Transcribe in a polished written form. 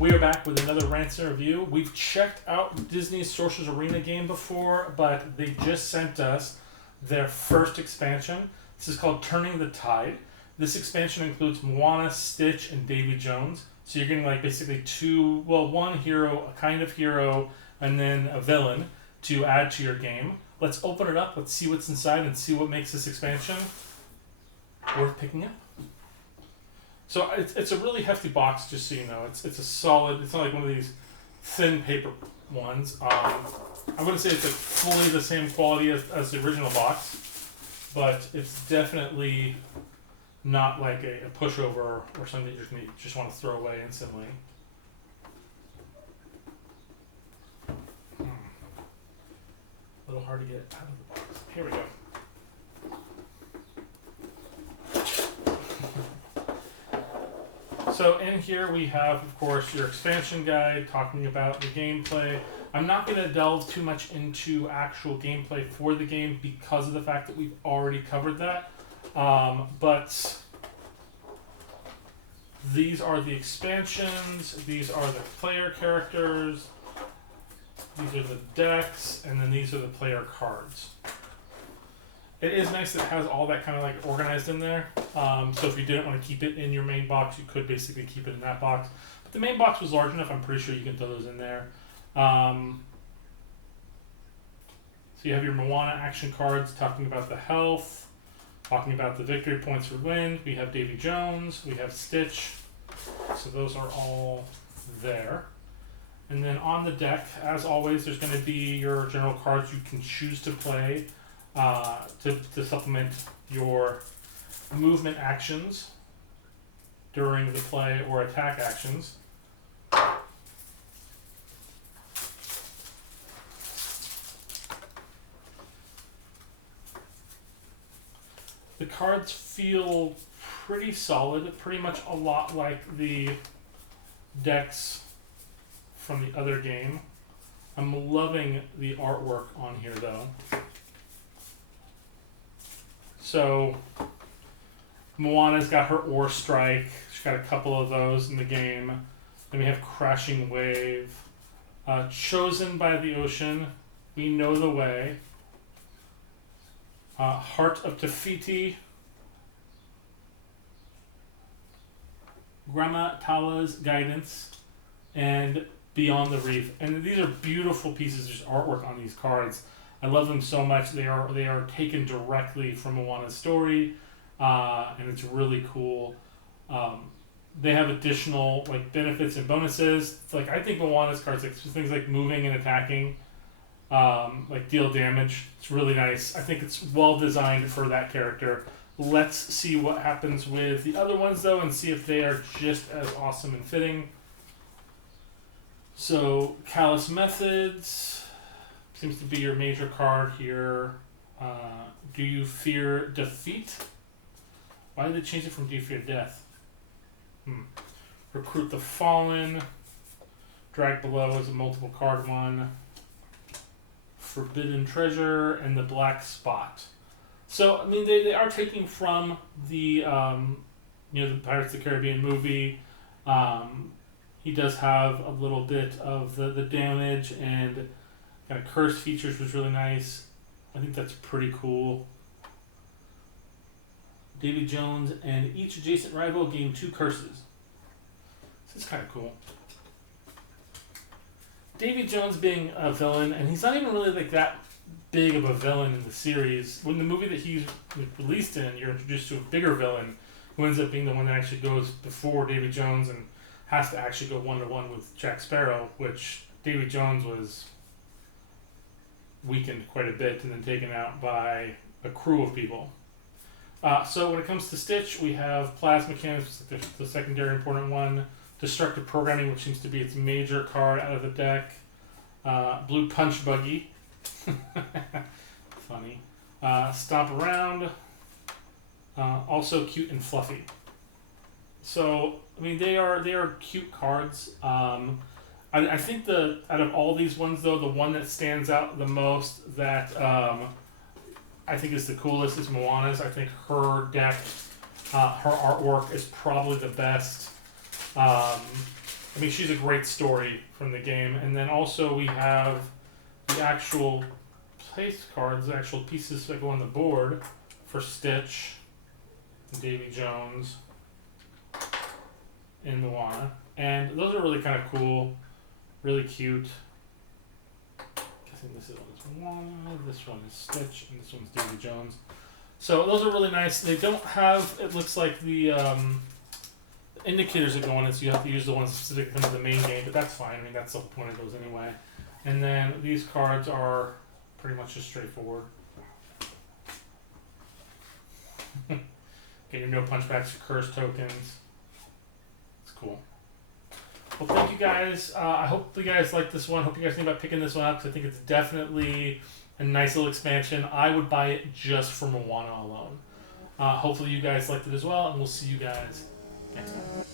We are back with another Rants and Review. We've checked out Disney's Sorcerer's Arena game before, but they just sent us their first expansion. This is called Turning the Tide. This expansion includes Moana, Stitch, and Davy Jones. So you're getting like basically one hero, a kind of hero, and then a villain to add to your game. Let's open it up, let's see what's inside, and see what makes this expansion worth picking up. So it's a really hefty box, just so you know. It's a solid. It's not like one of these thin paper ones. I wouldn't say it's like fully the same quality as the original box, but it's definitely not like a pushover or something that you just want to throw away instantly. A little hard to get out of the box. Here we go. So in here we have, of course, your expansion guide talking about the gameplay. I'm not going to delve too much into actual gameplay for the game because of the fact that we've already covered that. But these are the expansions, these are the player characters, these are the decks, and then these are the player cards. It is nice that it has all that kind of like organized in there. So if you didn't want to keep it in your main box, you could basically keep it in that box. But the main box was large enough, I'm pretty sure you can throw those in there. So you have your Moana action cards talking about the health, talking about the victory points for win. We have Davy Jones, we have Stitch. So those are all there. And then on the deck, as always, there's going to be your general cards you can choose to play. To supplement your movement actions during the play or attack actions. The cards feel pretty solid, pretty much a lot like the decks from the other game. I'm loving the artwork on here though. So, Moana's got her Ore Strike. She's got a couple of those in the game. Then we have Crashing Wave. Chosen by the Ocean. We Know the Way. Heart of Tafiti. Grama Tala's Guidance. And Beyond the Reef. And these are beautiful pieces of artwork on these cards. I love them so much. They are taken directly from Moana's story, and it's really cool. They have additional like benefits and bonuses. Like I think Moana's cards, like things like moving and attacking, like deal damage. It's really nice. I think it's well designed for that character. Let's see what happens with the other ones though, and see if they are just as awesome and fitting. So Callous Methods. Seems to be your major card here. Do you fear defeat? Why did they change it from do you fear death? Recruit the Fallen. Drag Below is a multiple card one. Forbidden Treasure and the Black Spot. So I mean they are taking from the the Pirates of the Caribbean movie. He does have a little bit of the damage and kind of curse features was really nice. I think that's pretty cool. Davy Jones and each adjacent rival gain 2 curses. This is kind of cool. Davy Jones being a villain, and he's not even really like that big of a villain in the series. When the movie that he's released in, you're introduced to a bigger villain who ends up being the one that actually goes before Davy Jones and has to actually go 1-to-1 with Jack Sparrow, which Davy Jones was weakened quite a bit and then taken out by a crew of people. So when it comes to Stitch, we have Plasma Cannon, the secondary important one. Destructive Programming, which seems to be its major card out of the deck. Blue Punch Buggy. Funny. Stomp Around. Also cute and fluffy. So, I mean, they are cute cards. I think out of all these ones, though, the one that stands out the most that I think is the coolest is Moana's. I think her deck, her artwork is probably the best. I mean, she's a great story from the game. And then also we have the actual place cards, the actual pieces that go on the board for Stitch, Davy Jones, and Moana. And those are really kind of cool, really cute. Guessing this is Moana, this one is Stitch, and this one's Davy Jones. So those are really nice. They don't have, it looks like the indicators that go on it, so you have to use the ones specific to the main game, but that's fine. I mean, that's the whole point of those anyway. And then these cards are pretty much just straightforward. Get your no punchbacks, curse tokens. It's cool. Well, thank you guys. I hope you guys like this one. Hope you guys think about picking this one up because I think it's definitely a nice little expansion. I would buy it just for Moana alone. Hopefully you guys liked it as well, and we'll see you guys next time.